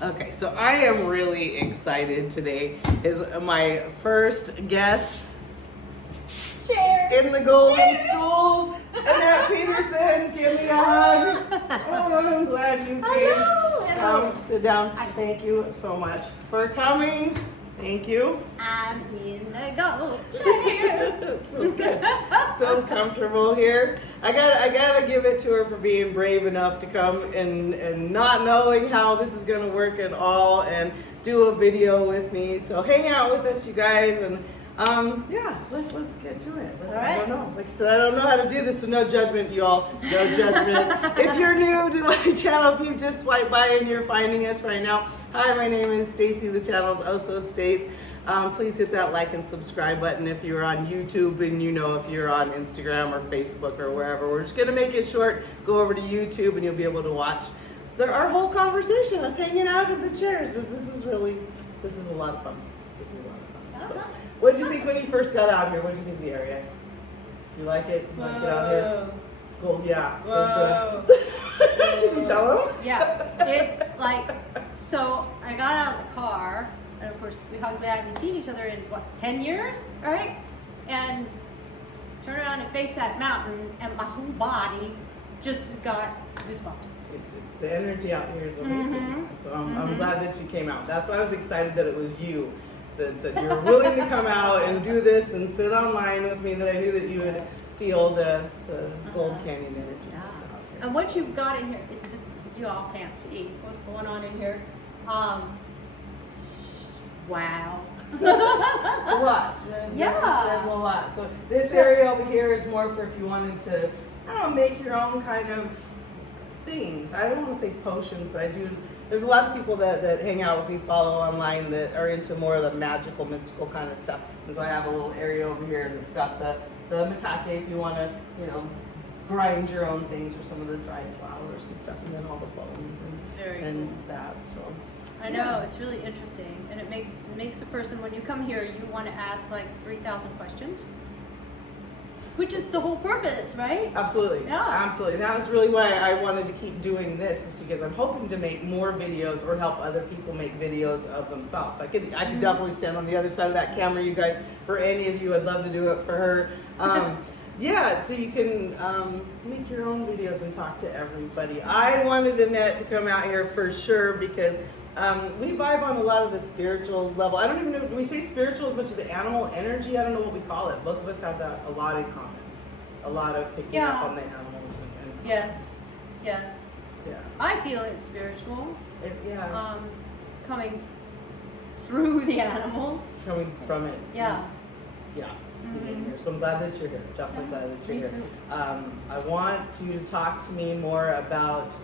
Okay, so I am really excited today. Is my first guest Cheers. in the Golden Cheers. Stools. Annette Pedersen, give me a hug. Oh, I'm glad you came. Hello. Sit down. Thank you so much for coming. Thank you. I'm in the gold chair. Feels good. Feels comfortable here. I gotta give it to her for being brave enough to come and not knowing how this is gonna work at all and do a video with me. So hang out with us, you guys, and yeah, let's get to it. I don't know. Like I said, I don't know how to do this, so no judgment, y'all. No judgment. If you're new to my channel, if you just swipe by and you're finding us right now, hi, my name is Stacy. The channel's also Stace. Please hit that like and subscribe button if you're on YouTube, and if you're on Instagram or Facebook or wherever. We're just gonna make it short. Go over to YouTube and you'll be able to watch our whole conversation, us hanging out in the chairs. This is a lot of fun. This is a lot of fun. So, what did you think when you first got out here? What did you think of the area? You like it? You like it out here? Cool, yeah. Whoa. Can you tell them? Yeah, it's like, so I got out of the car, and of course we hugged back and seen each other in 10 years, right? And turn around and face that mountain, and my whole body just got goosebumps. The energy out here is amazing. Mm-hmm. So I'm glad that you came out. That's why I was excited that it was you that said you're willing to come out and do this and sit online with me, that I knew that you would feel the Gold Canyon energy that's out here. And what you've got in here is you all can't see what's going on in here. Wow. It's a lot. There's a lot. So this area over here is more for if you wanted to, I don't know, make your own kind of things. I don't want to say potions, but I do. There's a lot of people that hang out with me, follow online, that are into more of the magical, mystical kind of stuff. And so I have a little area over here that's got the metate if you want to, grind your own things, or some of the dried flowers and stuff, and then all the bones and that. So I know, it's really interesting, and it makes the person, when you come here, you want to ask like 3,000 questions, which is the whole purpose, right? Absolutely. Yeah. Absolutely. And that was really why I wanted to keep doing this, is because I'm hoping to make more videos or help other people make videos of themselves. I could definitely stand on the other side of that camera, you guys. For any of you, I'd love to do it for her. Yeah, so you can make your own videos and talk to everybody. I wanted Annette to come out here for sure because we vibe on a lot of the spiritual level. I don't even know, do we say spiritual as much as the animal energy? I don't know what we call it. Both of us have that a lot in common. A lot of picking up on the animals. And Yes. Yeah. I feel it's spiritual. Yeah. Coming through the animals. Coming from it. Yeah. Yeah. Mm-hmm. So I'm glad that you're here. Definitely glad that you're Me here. too. I want you to talk to me more about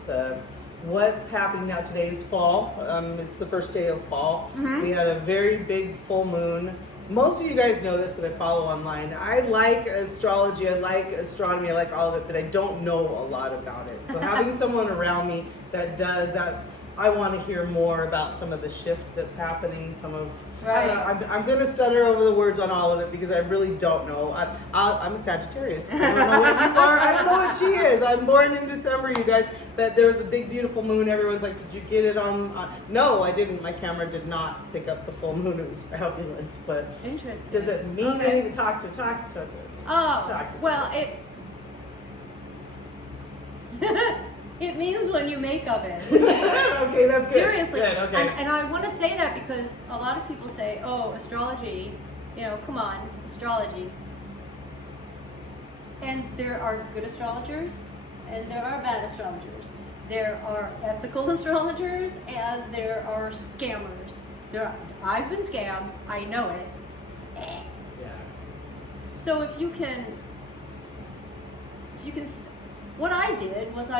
what's happening now. Today's fall. It's the first day of fall. Mm-hmm. We had a very big full moon. Most of you guys know this that I follow online. I like astrology, I like astronomy, I like all of it, but I don't know a lot about it. So having someone around me that does that, I want to hear more about some of the shift that's happening, some of, Right. I'm going to stutter over the words on all of it because I really don't know. I'm a Sagittarius. I don't know what you are. I don't know what she is. I'm born in December, you guys. But there was a big, beautiful moon. Everyone's like, did you get it on? No, I didn't. My camera did not pick up the full moon. It was fabulous. But Interesting. does it mean anything? Talk to Oh, well, it means when you make of it. Okay, that's good. Seriously. Good, okay. And I want to say that because a lot of people say, oh, astrology, come on, astrology. And there are good astrologers and there are bad astrologers. There are ethical astrologers and there are scammers. I've been scammed, I know it. Yeah. So if you can, what I did was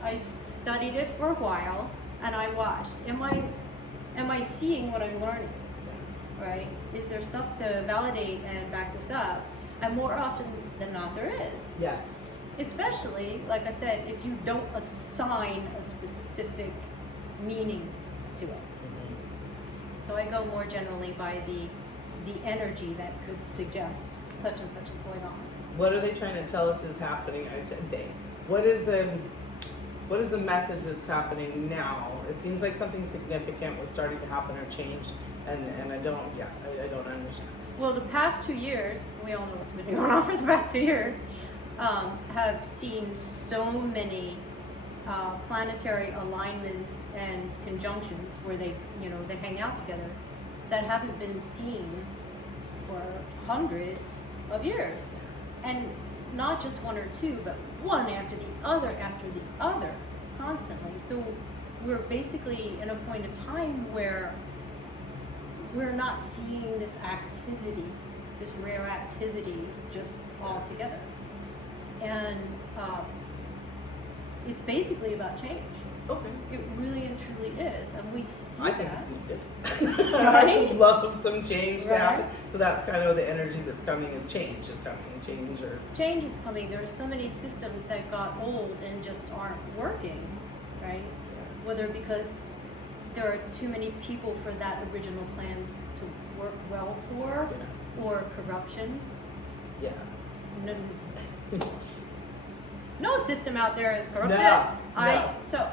I studied it for a while and I watched. Am I seeing what I'm learning? Right? Is there stuff to validate and back this up? And more often than not, there is. Yes. Especially, like I said, if you don't assign a specific meaning to it. Mm-hmm. So I go more generally by the energy that could suggest such and such is going on. What are they trying to tell us is happening? I said they. What is the what is the message that's happening now? It seems like something significant was starting to happen or change, and I don't understand. Well, the past 2 years, we all know what's been going on for the past 2 years, have seen so many planetary alignments and conjunctions where they hang out together that haven't been seen for hundreds of years. And not just one or two, but one after the other, constantly. So we're basically in a point of time where we're not seeing this activity, this rare activity, just all together. And it's basically about change. Okay. It really and truly is, and we see I think that. it's needed. Right? I would love some change to Right? happen. So that's kind of the energy that's coming is change is coming. Change or Change is coming. There are so many systems that got old and just aren't working, right? Whether because there are too many people for that original plan to work well for, or corruption. yeah. No, no system out there is corrupted. No. So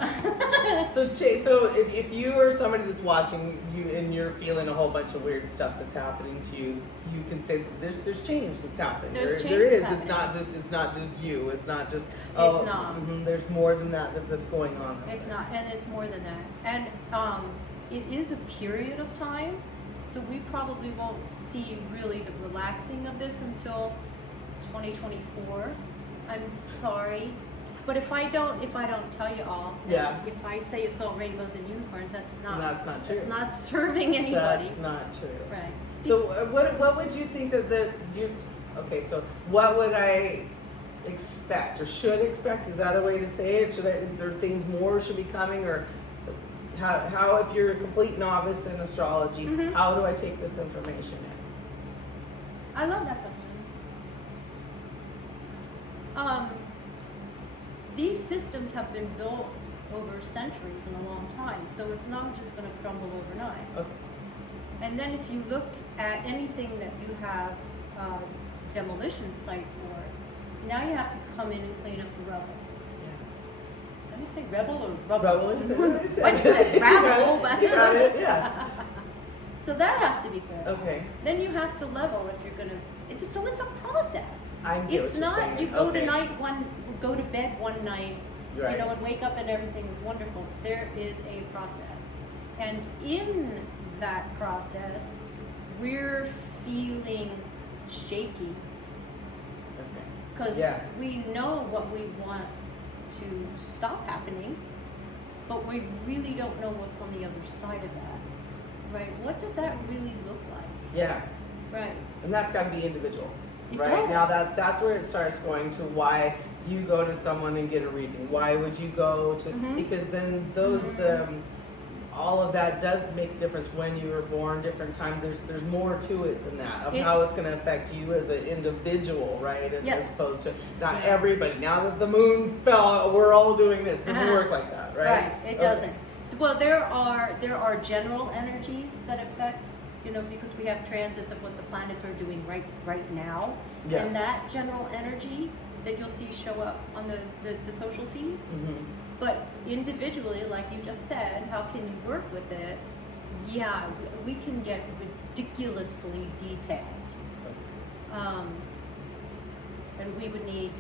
So if you are somebody that's watching you and you're feeling a whole bunch of weird stuff that's happening to you, you can say there's change that's happening. There's change there is. that's It's not just you. It's not just It's not. There's more than that's going on. it's not, and it's more than that. And it is a period of time, so we probably won't see really the relaxing of this until 2024. I'm sorry, but if I don't tell you all, Yeah. if I say it's all rainbows and unicorns, that's not true. That's not serving anybody. That's not true. Right. So what would you think that you? Okay, so what would I expect or should expect? Is that a way to say it? Is there things more should be coming, or how if you're a complete novice in astrology, how do I take this information in? I love that question. These systems have been built over centuries and a long time, so it's not just going to crumble overnight. Okay. And then if you look at anything that you have demolition site for, now you have to come in and clean up the rubble. Yeah. Let me say rebel or rubble? Rubble, you said. I just said rabble. You got it, yeah. So that has to be clear. Okay. Then you have to level if you're gonna. So it's a process. I get It's what you're not saying. you go Okay. go to bed one night, Right. and wake up and everything is wonderful. There is a process, and in that process, we're feeling shaky Okay. because Yeah. we know what we want to stop happening, but we really don't know what's on the other side of that. Right? What does that really look like? Yeah. Right. And that's got to be individual, It right? does. Now that's where it starts going to why you go to someone and get a reading. Why would you go to? Because then all of that does make a difference when you were born, different times. There's more to it than that of how it's going to affect you as an individual, right? As opposed to not everybody. Now that the moon fell, we're all doing this. It doesn't work like that, right? Right. It doesn't. Well, there are general energies that affect, because we have transits of what the planets are doing right now. Yeah. And that general energy that you'll see show up on the social scene. But individually, like you just said, how can you work with it? Yeah, we can get ridiculously detailed. And we would need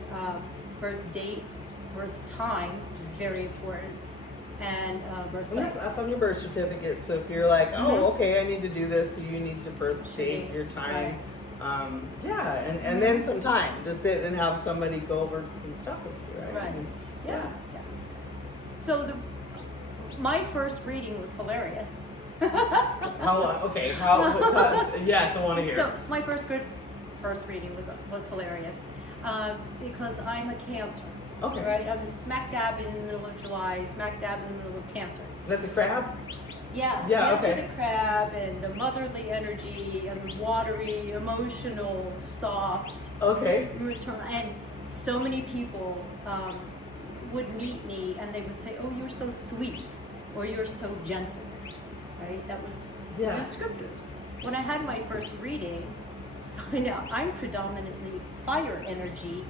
birth date, birth time, very important, and birthplace. That's on your birth certificate. So if you're like, okay, I need to do this, so you need to birth date, your time. Right. And then some time to sit and have somebody go over some stuff with you, right? Right. And, Yeah. So my first reading was hilarious. Yes, I want to hear. So my first reading was hilarious because I'm a Cancer. Okay. Right. I'm smack dab in the middle of July, smack dab in the middle of Cancer. That's a crab? Yeah. Yeah. Cancer, Okay. the crab, and the motherly energy, and the watery, emotional, soft. Okay. And so many people would meet me and they would say, "Oh, you're so sweet," or "You're so gentle." Right? That was the descriptors. When I had my first reading, find out I'm predominantly fire energy,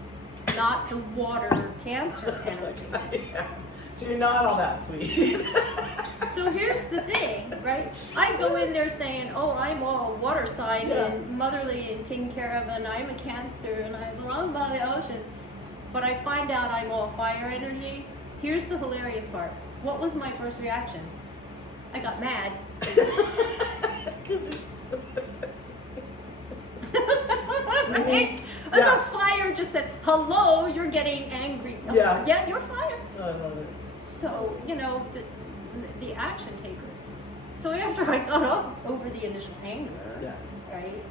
not the water Cancer energy. Yeah. So you're not all that sweet. So here's the thing, right? I go in there saying, oh, I'm all water sign and motherly and taken care of, and I'm a Cancer and I belong by the ocean. But I find out I'm all fire energy. Here's the hilarious part. What was my first reaction? I got mad. Right? The fire just said, hello, you're getting angry. Yeah, you're fire. I love it. So, the action takers. So after I got off over the initial anger, right,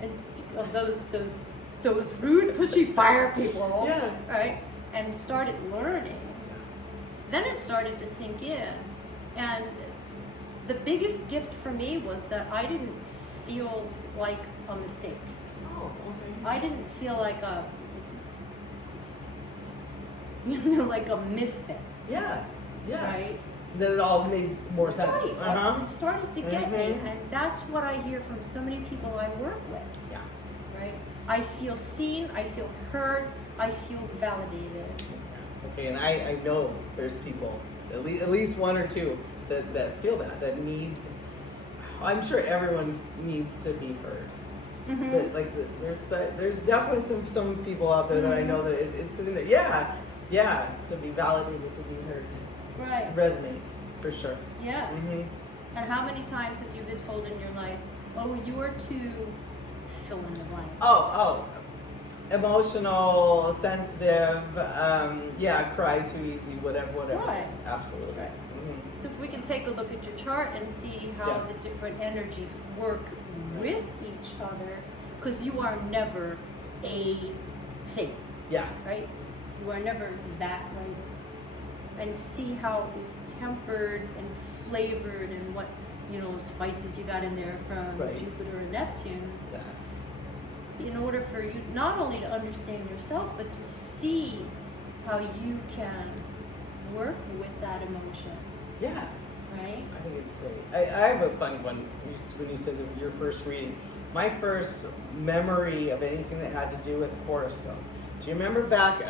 and of those rude, pushy fire people, right, and started learning, then it started to sink in. And the biggest gift for me was that I didn't feel like a mistake. Oh, okay. I didn't feel like a misfit. Yeah. Right? Then it all made more sense. Right. It started to get me, and that's what I hear from so many people I work with. Yeah. Right? I feel seen, I feel heard, I feel validated. Okay, and I know there's people, at least one or two, that feel that need. I'm sure everyone needs to be heard. Mm-hmm. But there's definitely some people out there that I know that it's sitting there. Yeah, to be validated, to be heard. Right. It resonates for sure. Yes. Mm-hmm. And how many times have you been told in your life, oh, you're too fill in the blank? Oh, emotional, sensitive, cry too easy, whatever Right. it is. Absolutely. Right. Mm-hmm. So if we can take a look at your chart and see how the different energies work with each other, because you are never a thing. Yeah. Right? You are never that way. And see how it's tempered and flavored and what, spices you got in there from Jupiter and Neptune. Yeah. In order for you not only to understand yourself, but to see how you can work with that emotion. Yeah. Right? I think it's great. I have a funny one when you said your first reading. My first memory of anything that had to do with horoscope. Do you remember back,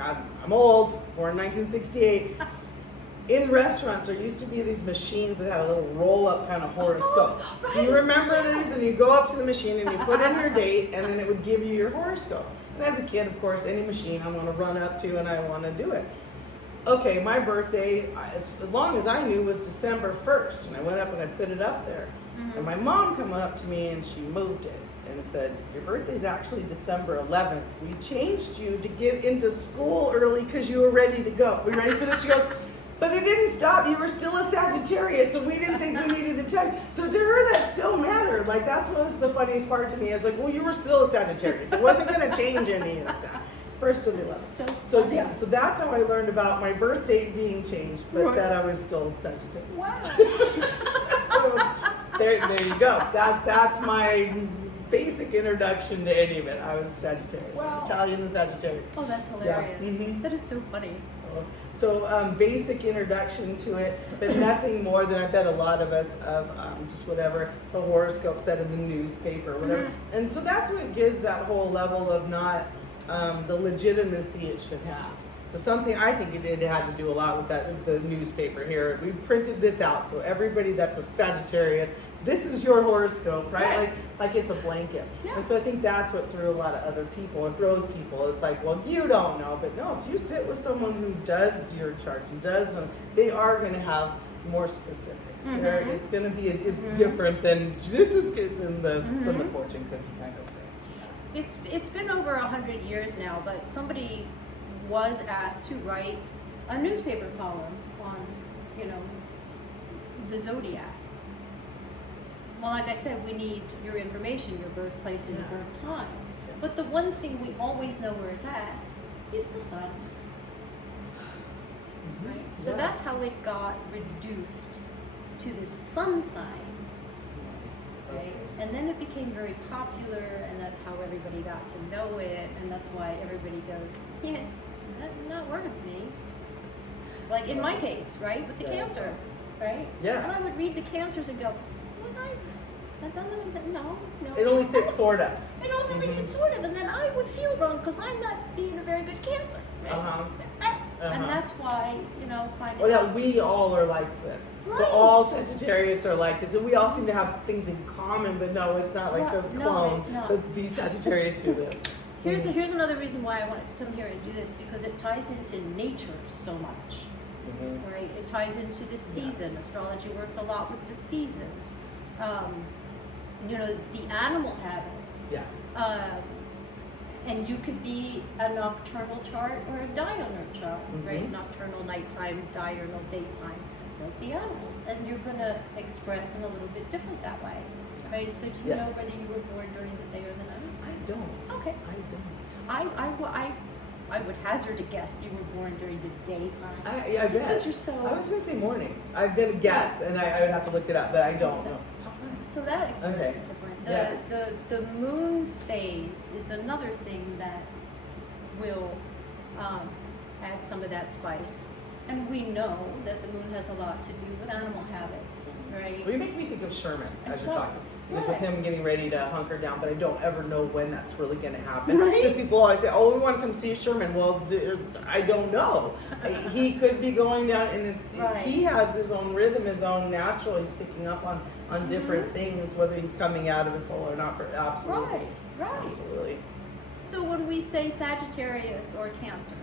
I'm old, born in 1968. In restaurants, there used to be these machines that had a little roll-up kind of horoscope. Right. Do you remember these? And you go up to the machine and you put in your date, and then it would give you your horoscope. And as a kid, of course, any machine I want to run up to and I want to do it. Okay, my birthday, as long as I knew, was December 1st, and I went up and I put it up there. Mm-hmm. And my mom came up to me and she moved it and said, your birthday's actually December 11th. We changed you to get into school early because you were ready to go. We ready for this? She goes, but it didn't stop. You were still a Sagittarius, so we didn't think we needed to tell you. So to her, that still mattered. Like, that's what was the funniest part to me. I was like, well, you were still a Sagittarius. It wasn't going to change any of that. First of the 11th. So that's how I learned about my birth date being changed, but that I was still Sagittarius. Wow. So there you go. That's my basic introduction to any of it. I was Sagittarius. Wow. Italian and Sagittarius. Oh, that's hilarious. Yeah. Mm-hmm. That is so funny. So basic introduction to it, but nothing more than I bet a lot of us of just whatever the horoscope said in the newspaper, whatever. Mm-hmm. And so that's what gives that whole level of not the legitimacy it should have. So something I think it had to do a lot with the newspaper here. We printed this out, so everybody that's a Sagittarius, this is your horoscope, right? Like it's a blanket. Yeah. And so I think that's what threw a lot of other people and throws people. It's like, well, you don't know, but no, if you sit with someone who does your charts and does them, they are going to have more specifics. Mm-hmm. It's going to be it's different than this is from the fortune cookie kind of thing. It's been over 100 years now, but somebody was asked to write a newspaper column on, the zodiac. Well, like I said, we need your information, your birthplace and your birth time. Yeah. But the one thing we always know where it's at is the sun. Mm-hmm. Right? So that's how it got reduced to the sun sign. Right? Okay. And then it became very popular, and that's how everybody got to know it, and that's why everybody goes, yeah, that's not working for me. Like in my case, right, with the Cancer, right? Yeah. And I would read the Cancers and go, no. It only fits sort of. It only fits sort of, and then I would feel wrong because I'm not being a very good Cancer. Right? And that's why, finding Well, out. that we all are like this. So Right. all Sagittarius are like this. And we all seem to have things in common, but no, it's not like the No, clone. it's not. These Sagittarius do this. Here's another reason why I wanted to come here and do this, because it ties into nature so much. Mhm. Right? It ties into the season. Yes. Astrology works a lot with the seasons. The animal habits. Yeah. And you could be a nocturnal chart or a diurnal chart, right? Mhm. Nocturnal, nighttime, diurnal, daytime, like the animals. And you're going to express in a little bit different that way, right? So do you know Yes. whether you were born during the day or the night? I don't. Okay. I don't. I would hazard a guess you were born during the daytime. I Just bet. because you're so. I was going to say morning. I'm going to guess, and I would have to look it up, but I don't know. So that express Okay. is different. Yeah. The moon phase is another thing that will add some of that spice. And we know that the moon has a lot to do with animal habits, right? Well, you make me think of Sherman And as you're Sherman. talking. Because Right. with him getting ready to hunker down, but I don't ever know when that's really going to happen. Right. Because people always say, "Oh, we want to come see Sherman." Well, I don't know. He could be going down, and Right. he has his own rhythm, his own natural. He's picking up on different things, whether he's coming out of his hole or not. For absolutely, Right. absolutely. So when we say Sagittarius or Cancer,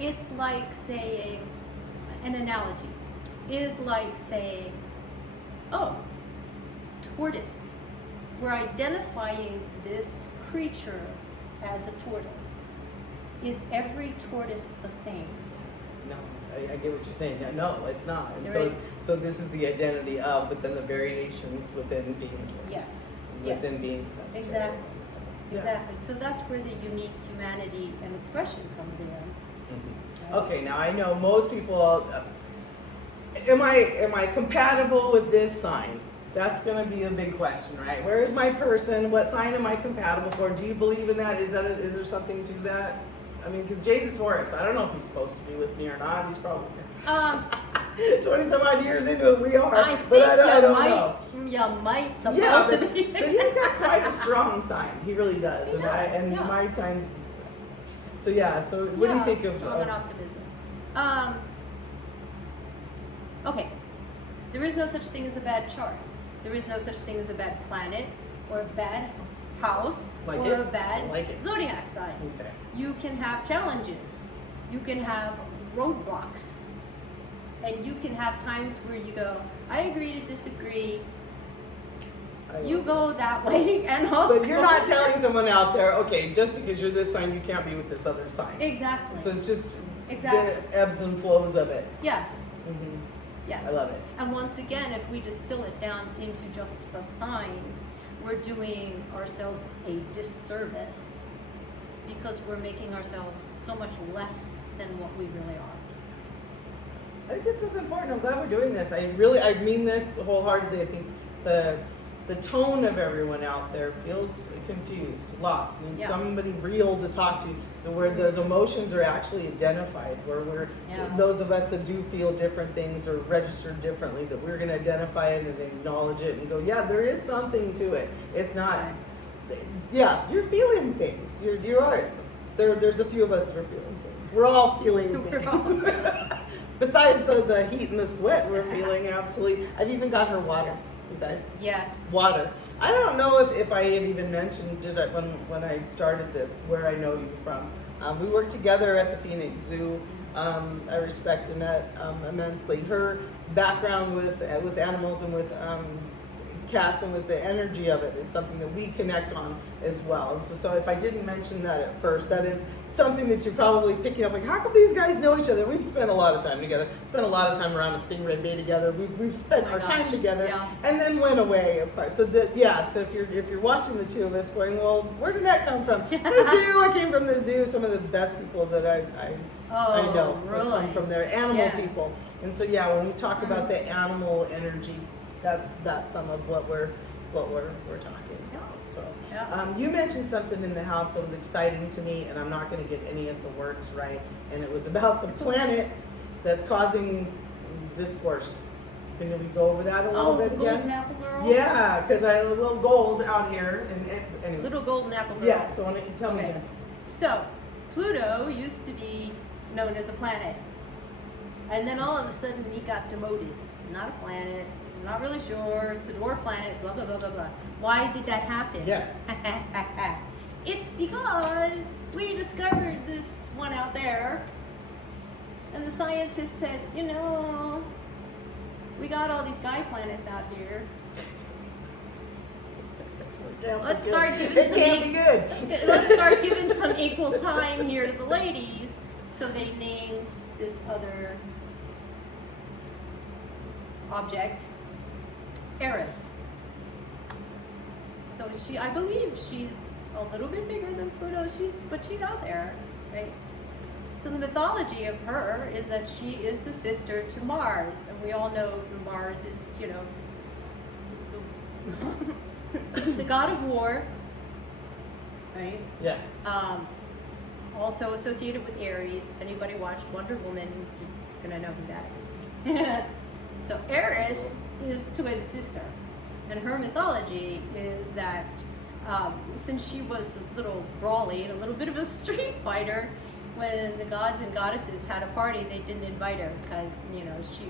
it's like saying, an analogy is like saying, oh, tortoise. We're identifying this creature as a tortoise. Is every tortoise the same? No, I get what you're saying. No, it's not. And You're so, right. so this is the identity of, but then the variations within being a tortoise. Yes. Within Yes. being Sagittarius. Exactly. So, yeah. Exactly. So that's where the unique humanity and expression comes in. Mhm. Okay, now I know most people. Am I compatible with this sign? That's going to be a big question, right? Where is my person? What sign am I compatible for? Do you believe in that? Is there something to that? I mean, because Jay's a Taurus. I don't know if he's supposed to be with me or not. He's probably 20 some odd years into it. We are, I but think I don't know. You might supposed Yeah, to but be. he's got quite a strong sign. He really does. He does, yeah. My sign's. So yeah. So what do you think of? Strong and optimism. Okay. There is no such thing as a bad chart. There is no such thing as a bad planet or a bad house Like or it. a bad Like it. zodiac sign. Okay. You can have challenges. You can have roadblocks. And you can have times where you go, I agree to disagree. I You love go this. that way and I'll But you're go not that- telling someone out there, okay, just because you're this sign, you can't be with this other sign. Exactly. So it's just Exactly. the ebbs and flows of it. Yes. Hmm. Yes. I love it. And once again, if we distill it down into just the signs, we're doing ourselves a disservice because we're making ourselves so much less than what we really are. I think this is important. I'm glad we're doing this. I mean this wholeheartedly. I think the tone of everyone out there feels confused, lost. I need Yeah. somebody real to talk to, where those emotions are actually identified, where Yeah. those of us that do feel different things or registered differently, that we're going to identify it and acknowledge it and go, yeah, there is something to it. It's not, yeah, you're feeling things. You are. There's a few of us that are feeling things. We're all feeling We're things. all- Besides the heat and the sweat, we're feeling absolutely. I've even got her water, you guys. Yes. Water. I don't know if I had even mentioned when I started this, where I know you from. We worked together at the Phoenix Zoo. I respect Annette immensely. Her background with animals and with cats and with the energy of it is something that we connect on as well. And so if I didn't mention that at first, that is something that you're probably picking up. Like, how come these guys know each other? We've spent a lot of time together. Spent a lot of time around a Stingray Bay together. We've spent Oh my our time gosh, together, yeah. and then went away apart. So so if you're watching the two of us going, well, where did that come from? The zoo. I came from the zoo. Some of the best people that I know really? come from there. Animal Yeah. people. And so when we talk about the animal energy, that's some of what we're talking about. So Yeah. you mentioned something in the house that was exciting to me, and I'm not going to get any of the words right. And it was about the planet that's causing discourse. Can we go over that a little the bit golden again? apple girl? Yeah, because I little gold out here, and anyway. Little golden apple girl. Yes. So why don't you tell me Okay. again? So, Pluto used to be known as a planet. And then all of a sudden he got demoted. Not a planet, I'm not really sure, it's a dwarf planet, blah, blah, blah, blah, blah. Why did that happen? Yeah. It's because we discovered this one out there, and the scientists said, you know, we got all these guy planets out here. Let's start giving some equal time here to the ladies. So they named this other object Eris. So I believe she's a little bit bigger than Pluto. But she's out there, right? So the mythology of her is that she is the sister to Mars, and we all know Mars is, you know, the god of war, right? Yeah. Also associated with Aries. If anybody watched Wonder Woman, you're gonna know who that is. So Eris is twin sister, and her mythology is that since she was a little brawly and a little bit of a street fighter, when the gods and goddesses had a party, they didn't invite her because, you know, she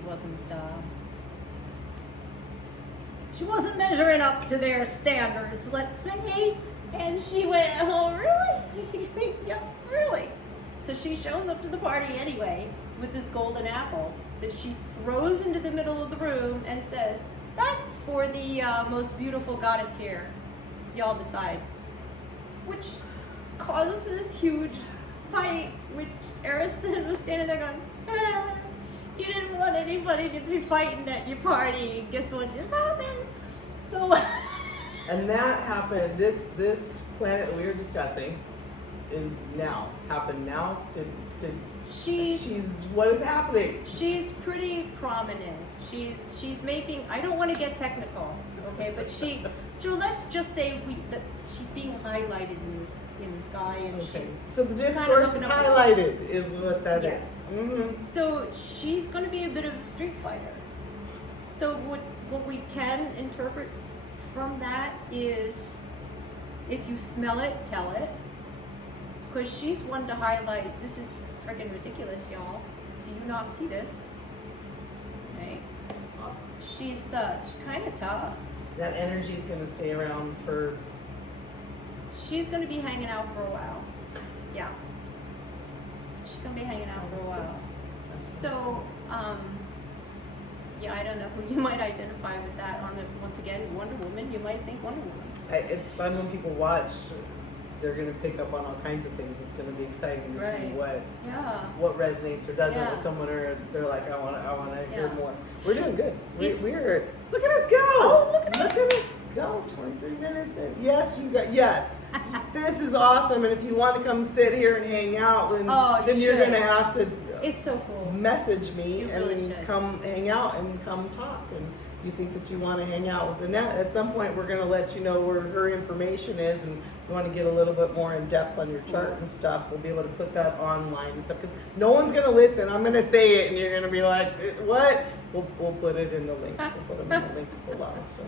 wasn't measuring up to their standards, let's say. And she went, oh, really? Yeah, really. So she shows up to the party anyway with this golden apple that she throws into the middle of the room and says, that's for the most beautiful goddess here. Y'all decide. Which caused this huge fight, which Eris then was standing there going, you didn't want anybody to be fighting at your party. Guess what just happened? So... And that happened, this planet that we were discussing happened now? What is happening? She's pretty prominent. She's making, I don't want to get technical, okay, but so let's just say that she's being highlighted in the sky, and okay. she's So the discourse is highlighted is what that is. Mm-hmm. So she's going to be a bit of a street fighter. So what we can interpret from that is, if you smell it, tell it. Because she's one to highlight, this is freaking ridiculous, y'all. Do you not see this? Right? Awesome. She's kind of tough. That energy is going to stay around for... She's going to be hanging out for a while. Yeah. She's going to be hanging out for a while. So, yeah, I don't know who you might identify with that. Once again, Wonder Woman, you might think Wonder Woman. It's fun when people watch. They're going to pick up on all kinds of things. It's going to be exciting to see what resonates or doesn't with someone, or they're like, I want to hear more. We're doing good. We're look at us go. Oh, look at us go. 23 minutes in. Yes. This is awesome. And if you want to come sit here and hang out, then you're going to have to. It's so cool. Message me really and come hang out and come talk. And if you think that you want to hang out with Annette, at some point we're going to let you know where her information is, and if you want to get a little bit more in depth on your chart and stuff, we'll be able to put that online and stuff, because no one's going to listen. I'm going to say it and you're going to be like, what? We'll put it in the links. We'll put them in the links below. So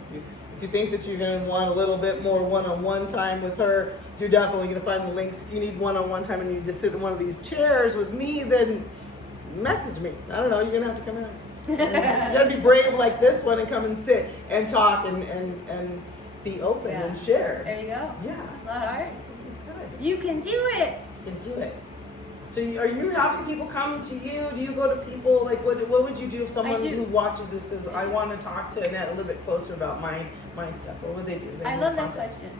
if you think that you're going to want a little bit more one-on-one time with her, you're definitely going to find the links. If you need one-on-one time and you just sit in one of these chairs with me, then message me. I don't know, you're gonna have to come out. You gotta be brave like this one and come and sit and talk and be open and share. There you go. Yeah. It's not hard. It's good. You can do it. You can do it. So are you having people come to you? Do you go to people, like what would you do if someone who watches this says, I want to talk to Annette a little bit closer about my stuff? What would they do? I love that question.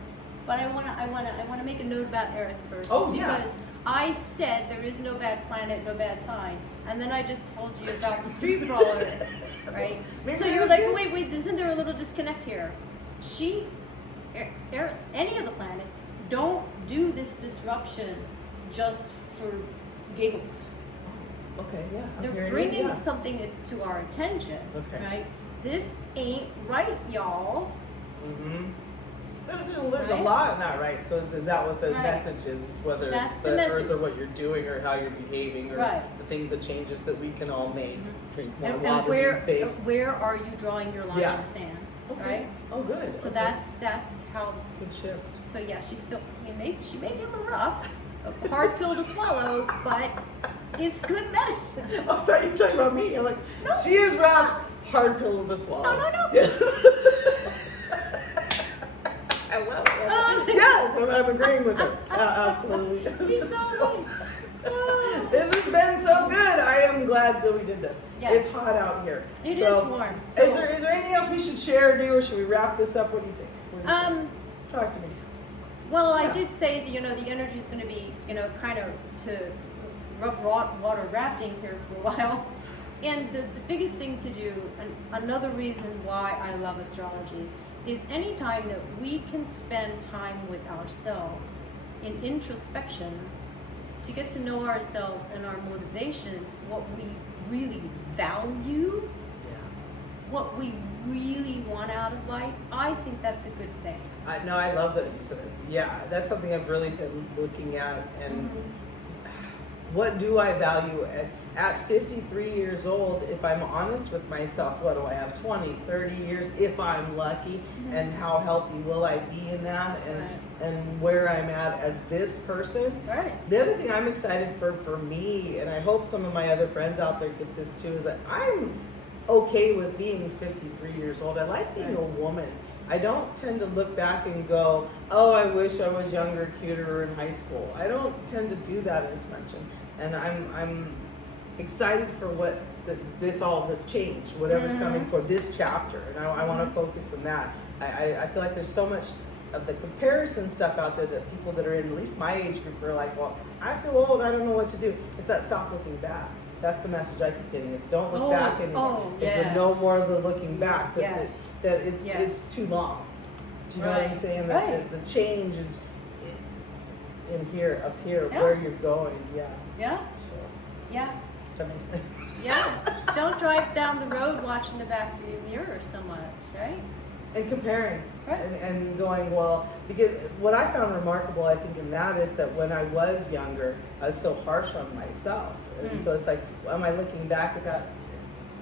But I wanna make a note about Eris first. Oh, yeah. Because I said there is no bad planet, no bad sign, and then I just told you about the street brawler, right? So you're like, wait, isn't there a little disconnect here? Any of the planets don't do this disruption just for giggles. Okay, yeah. They're bringing something to our attention, right? This ain't right, y'all. Mm-hmm. There's a lot in that, right? So is that what the message is? Whether it's the earth or what you're doing or how you're behaving or the changes that we can all make. Drink more water, be safe. Where are you drawing your line in the sand? Okay. Right? Oh, good. So that's how. Good shift. So yeah, she may be a little rough, a hard pill to swallow, but is good medicine. I thought you were talking about me. I'm like, she is rough, hard pill to swallow. No. Yes. I love it. Yes, I'm agreeing with it. Absolutely. He's so funny. This has been so good. I am glad that we did this. Yes. It's hot out here. It So, is warm. Is there anything else we should share or do, or should we wrap this up? What do you think? Talk to me. Well, I Yeah. did say that, the energy is going to be, kind of to rough water rafting here for a while. And the biggest thing to do, and another reason why I love astrology, is anytime that we can spend time with ourselves in introspection to get to know ourselves and our motivations, what we really value, what we really want out of life, I think that's a good thing. I love that you said it. Yeah, that's something I've really been looking at. And what do I value at 53 years old? If I'm honest with myself, what do I have? 20, 30 years if I'm lucky, and how healthy will I be in that, and where I'm at as this person. Right. The other thing I'm excited for me, and I hope some of my other friends out there get this too, is that I'm okay with being 53 years old. I like being a woman. I don't tend to look back and go, oh, I wish I was younger, cuter in high school. I don't tend to do that as much. And I'm excited for what this change, whatever's coming for this chapter. And I want to focus on that. I feel like there's so much of the comparison stuff out there that people that are in at least my age group are like, well, I feel old, I don't know what to do. It's that stop looking back. That's the message I keep getting, is don't look back anymore. It's no more of the looking back. That it's too long. Do you know what I'm saying? That the change is in here, up here, where you're going. Yeah. Yeah. So, Yeah. that makes sense. Yes. Don't drive down the road watching the back of your mirror so much, right? And comparing. Right. And going, well, because what I found remarkable, I think, in that is that when I was younger, I was so harsh on myself. And so it's like, am I looking back at that?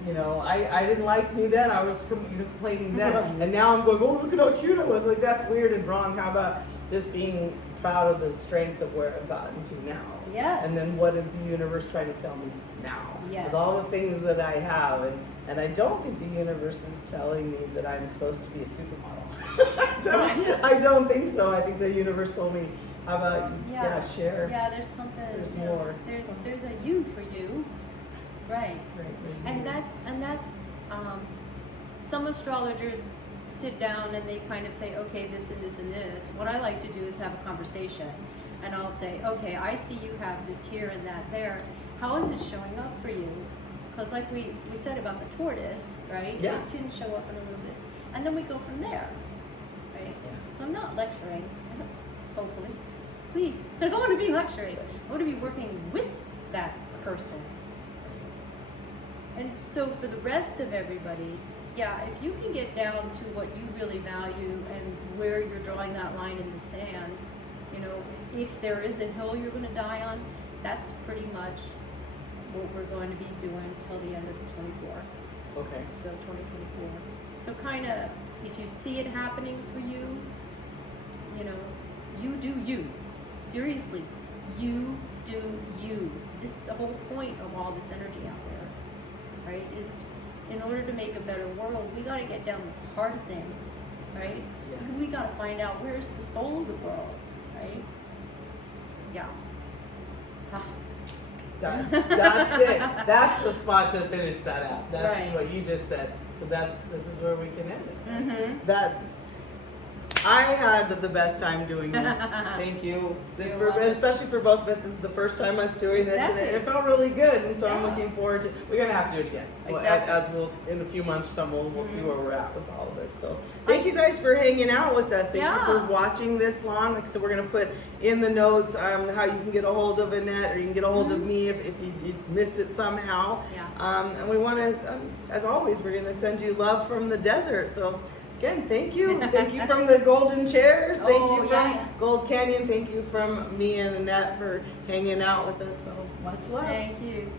I didn't like me then. I was complaining then. And now I'm going, oh, look at how cute I was. Like, that's weird and wrong. How about just being proud of the strength of where I've gotten to now? Yes. And then what is the universe trying to tell me now? Yes. With all the things that I have. And I don't think the universe is telling me that I'm supposed to be a supermodel. I don't think so. I think the universe told me, how about share? Yeah, there's something. There's more. There's a you for you, right? And more. that's some astrologers sit down and they kind of say, okay, this and this and this. What I like to do is have a conversation, and I'll say, okay, I see you have this here and that there. How is it showing up for you? Because like we said about the tortoise, right? Yeah. It can show up in a little bit, and then we go from there, right? Yeah. So I'm not lecturing, hopefully. Please, I don't want to be lecturing. I want to be working with that person. And so for the rest of everybody, if you can get down to what you really value and where you're drawing that line in the sand, if there is a hill you're going to die on, that's pretty much what we're going to be doing till the end of 24. Okay. So 2024. So kind of, if you see it happening for you, you do you. Seriously, you do you. This is the whole point of all this energy out there, right? Is in order to make a better world, we got to get down to the hard things, right? Yeah. We got to find out where's the soul of the world, right? Yeah. That's it. That's the spot to finish that out. That's what you just said. So this is where we can end it. That I had the best time doing this. Thank you. Especially for both of us. This is the first time us doing this, and it felt really good. And so I'm looking forward to. We're gonna have to do it again. Exactly. As we'll in a few months or something, we'll see where we're at with all of it. So thank you guys for hanging out with us. Thank you for watching this long. Like I said, we're gonna put in the notes how you can get a hold of Annette, or you can get a hold of me if you missed it somehow. And we want to, as always, we're gonna send you love from the desert. So. Again, thank you. Thank you from the Golden Chairs. Thank you from Gold Canyon. Thank you from me and Annette for hanging out with us. So much love. Thank you.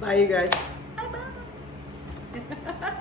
Bye, you guys. Bye-bye.